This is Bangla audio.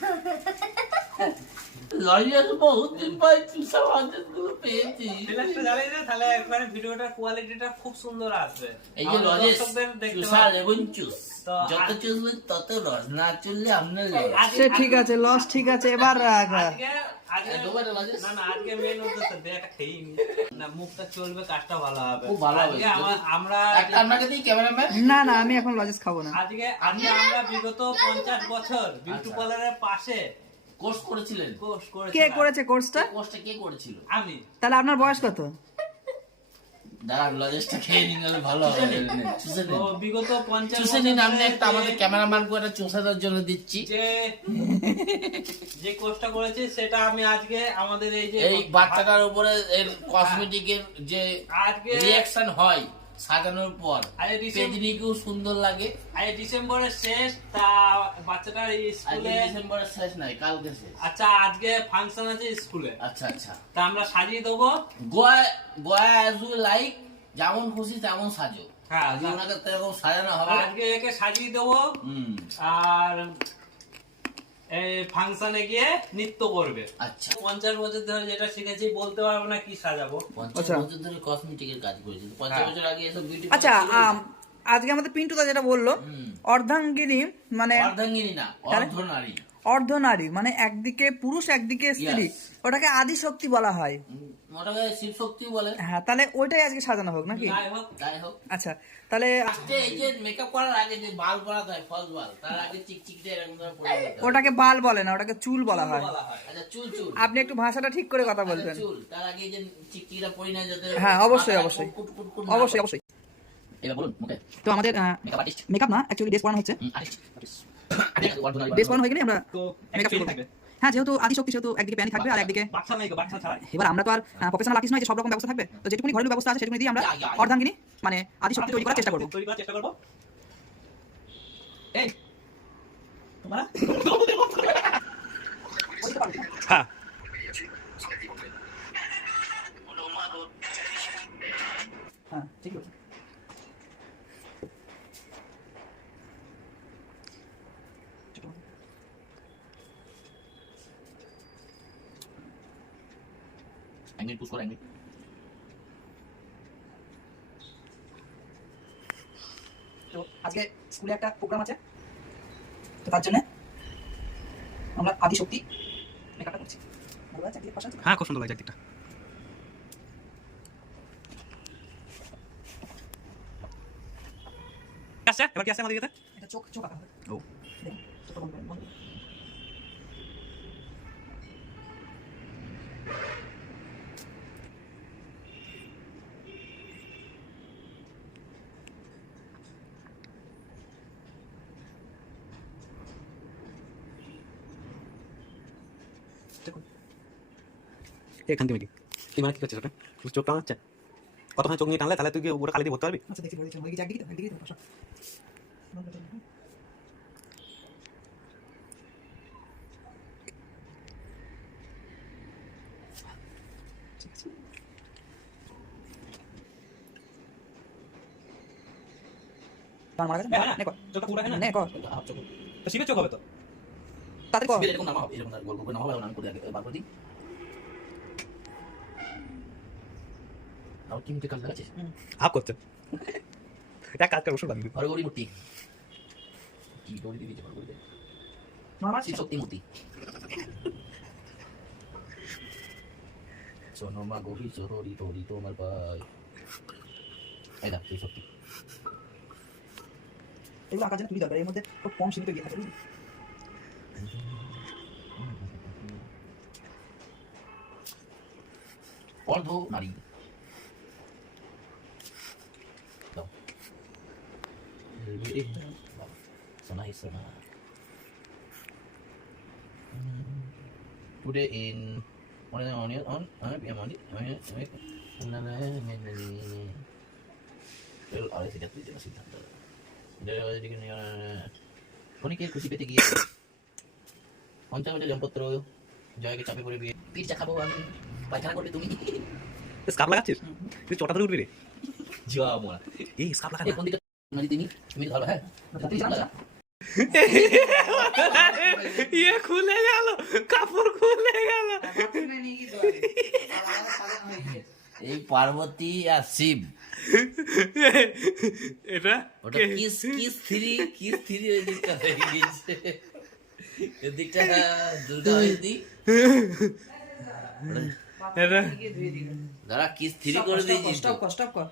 ハハハハ! লজেস বহুত দিন পরে চুষা মাছেরগুলো পেয়েছি। রিল্যাক্সটা জ্বালিয়ে দে, তাহলে একবারে ভিডিওটার কোয়ালিটিটা খুব সুন্দর আসবে। এই যে লজেস দর্শকদের দেখতে চুষা পাবে। এবং চুষ। তো যত আজ- তত রস না চললে আপনার লস ঠিক আছে লস ঠিক আছে এবার না না মেন আমা- এখন লজেস খাব না। আজকে আমরা বিগত পঞ্চাশ বছর বিউটি আচ্ছা। পার্লারের পাশে কোর্স করেছিলেন? কোর্স করেছি কে করেছে কোর্সটা? কোর্সটা কে করেছিল? আমি। তাহলে আপনার বয়স কত? দাঁড়ান লজেসটা খেয়ে নিন ভালো হবে। চুষে নিন। বিগত পঞ্চাশ চুষে নিন ধরে একটা আমাদের যে- একটা জন্য দিচ্ছি। যে যে কোর্সটা করেছি সেটা আমি আজকে আমাদের এই যে এই বাচ্চাটার উপরে এর কসমেটিকের যে আজকে রিয়াকশন হয় সাজানোর পর আরে পেজনিকেও সুন্দর লাগে। আজ ডিসেম্বরের শেষ তা বাচ্চাটার স্কুলে ডিসেম্বরের শেষ নাই কালকে শেষ। আচ্ছা আজকে ফাংশন আছে স্কুলে। আচ্ছা আচ্ছা। তা আমরা সাজিয়ে দেবো। Goa Goa as you like যেমন খুশি তেমন সাজো। হ্যাঁ ওনাকে তেরকম সাজানো হবে। আজকে একে সাজিয়ে দেবো। হুম। আর ফাংশনে গিয়ে নৃত্য করবে। আচ্ছা। পঞ্চাশ বছর ধরে যেটা শিখেছি বলতে পারব না কি সাজাবো। পঞ্চাশ আচ্ছা। বছর ধরে কসমেটিকের কাজ করেছি। পঞ্চাশ হ্যাঁ। বছর আগে এসব বিউটি আচ্ছা আজকে আমাদের পিন্টুদা যেটা বলল অর্ধাঙ্গিনী মানে অর্ধাঙ্গিনী না তাহলে? অর্ধনারী। অর্ধনারী মানে একদিকে পুরুষ একদিকে স্ত্রী। ওটাকে আদি শক্তি বলা হয়। ওটাকে শিব শক্তি বলে। হ্যাঁ তাহলে ওইটাই আজকে সাজানো হোক নাকি? যাই হোক যাই হোক। আচ্ছা তাহলে এই যে মেকআপ করার আগে যে বাল হয় ফলস বাল তার আগে চিকচিকটা এরকম ওটাকে বাল বলে না ওটাকে চুল বলা হয়। আচ্ছা চুল চুল। আপনি একটু ভাষাটা ঠিক করে কথা আচ্ছা, বলবেন। চুল। তার আগে এই যে চিকচিকটা না যাতে হ্যাঁ, অবশ্যই, অবশ্যই। অবশ্যই অবশ্যই। এবার বলুন তো আমাদের মেকআপ আর্টিস্ট মেকআপ না অ্যাকচুয়ালি ড্রেস পরানো হচ্ছে। পরানো হয়ে গেলে আমরা মেকআপ শুরু করব। হ্যাঁ যেহেতু আদি শক্তি সেহেতু একদিকে প্যানি থাকবে আর একদিকে বাচ্চা নাই গো, বাচ্চা ছাড়াই এবার আমরা তো আর প্রফেশনাল আর্টিস্ট নয় যে সব রকম ব্যবস্থা থাকবে। তো যেটুকুনি ঘরেলু ব্যবস্থা আছে সেটুকুনি দিয়ে আমরা। অর্ধাঙ্গিনী মানে আদি শক্তি তৈরি করার চেষ্টা করব। তৈরি করার চেষ্টা করব। এই তোমরা? হ্যাঁ। হ্যাঁ ঠিক আছে। অ্যাঙ্গেল পুশ কর অ্যাঙ্গেল তো আজকে স্কুলে একটা প্রোগ্রাম আছে। তো তার জন্য আমরা আদি শক্তি মেকআপটা করছি। ভালো লাগছে? একদিকে পাশে হ্যাঁ খুব সুন্দর লাগছে একদিকটা। এবার কি আসছে আমাদের এটা চোখ চোখ আঁকা ও। দেখুন, চোখটা বন্ধ এখান থেকে কি মানে কি করছিস ওটা তুই চোখ টানাচ্ছে কতক্ষণ চোখ নিয়ে টানলে তাহলে তুই কি ওটা কালি দিয়ে ভরতে পারবি আচ্ছা দেখছি বলে দিচ্ছি ওই যে একদিকে তো একদিকে তো পাশা বন্ধ করে দিন, হ্যাঁ। মারা গেছে? নে কর, চোখটা পুরো নে কর। তো শিবের চোখ হবে তো? তাড়াতাড়ি কর। এরকম নামা হবে এরকম গোল গোল করে নামা হবে আমি করে আগে বার করে দিই। আর কি মুখে কাজ লাগাচ্ছিস হাফ করছে এক কাজ কর ওষুধ বানিয়ে ঘরে গড়ি মূর্তি। কি গড়ি দিবি ঘর গড়ি মারা শিব গেছে? শক্তি মূর্তি। সোনমা গভীর চোরি তোরি তোমার পায়। এই দেখ শিব শক্তি। এগুলো আঁকার জন্য খুবই দরকার এর মধ্যে খুব কম সীমিত গিয়ে থাকে? অর্ধ নারী দাও। বাবা, সোনা হি সোনা Put it in on on it on on it on it on it on it na na na na Pero ahora sí ya estoy siddhanta. অনেকে খুশি পেতে গিয়ে পঞ্চাশ জনপত্র জয়কে চাপে পড়ে বিয়ে। পিঠটা খাব আমি পায়খানা করবে তুমি। স্কার্ফ লাগাচ্ছিস? তুই চটা ধরে উঠবি রে। জিয়া মোয়া এই স্কার্ফ লাগা কোন দিকে নারী তুমি তুমি ভালো হ্যাঁ? তুমি লাগা ইয়ে খুলে গেল কাপড় খুলে গেল। এই পার্বতী আর শিব। এটা kiss kiss three kiss three এদিকটা দুর্গা দিল। দাঁড়া কিস থ্রি করে দিয়েছি stop কর, কর।